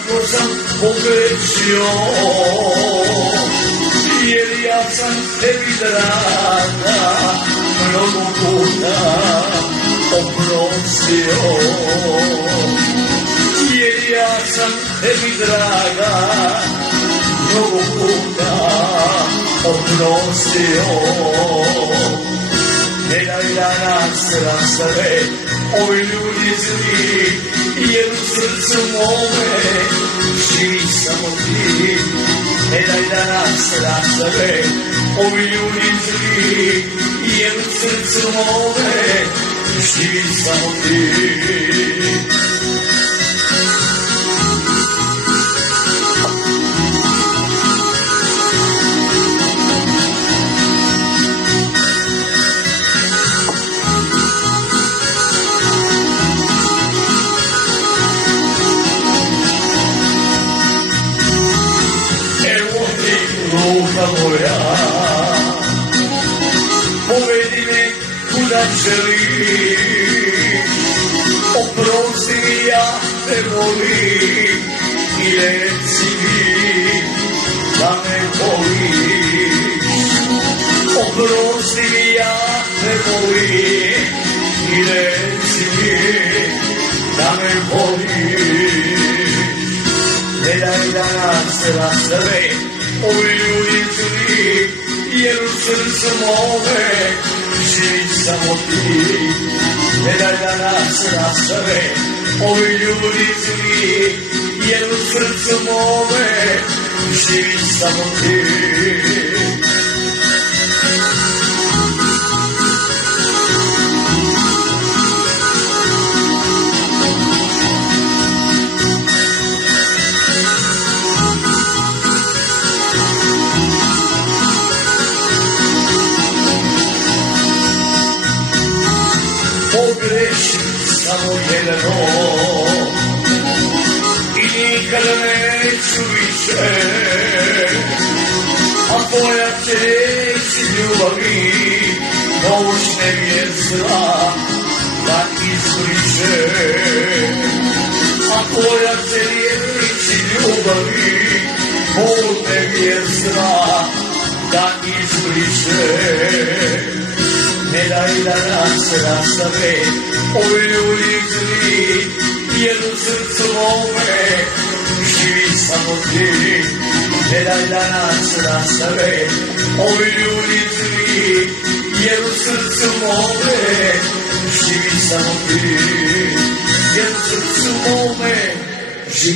ako sam pogrešio, jer ja sam tebi draga mnogo puta oprostio, jer ja sam tebi draga mnogo puta oprostio. Ne daj da nas rastave ovi ljudi zli, jer u srcu mome živi samo ti. Ne daj da nas rastave ovi ljudi zli, jer u srcu mome živi samo ti. Ruka moja, povedi me kuda želiš, oprosti mi, ja te volim, i reci mi da me voliš. Oprosti mi, ja te volim, i reci mi da me voliš. Ne daj da nas rastave ovi ljudi zli, jer u srcu mome živi samo ti. Ne daj da nas rastave ovi ljudi zli, jer u srcu mome živi samo ti. Pogrešim samo jedno i nikad neću više, a tvoja će reći ljubavi noćne vjezda da izbriše. A tvoja će reći ljubavi noćne vjezda da izbriše. Ne daj da nas rastave ovi ljudi zli, jer u srcu mome živi samo ti. Ne daj da nas rastave ovi ljudi zli, jer u srcu mome živi samo ti. Jer u srcu mome živi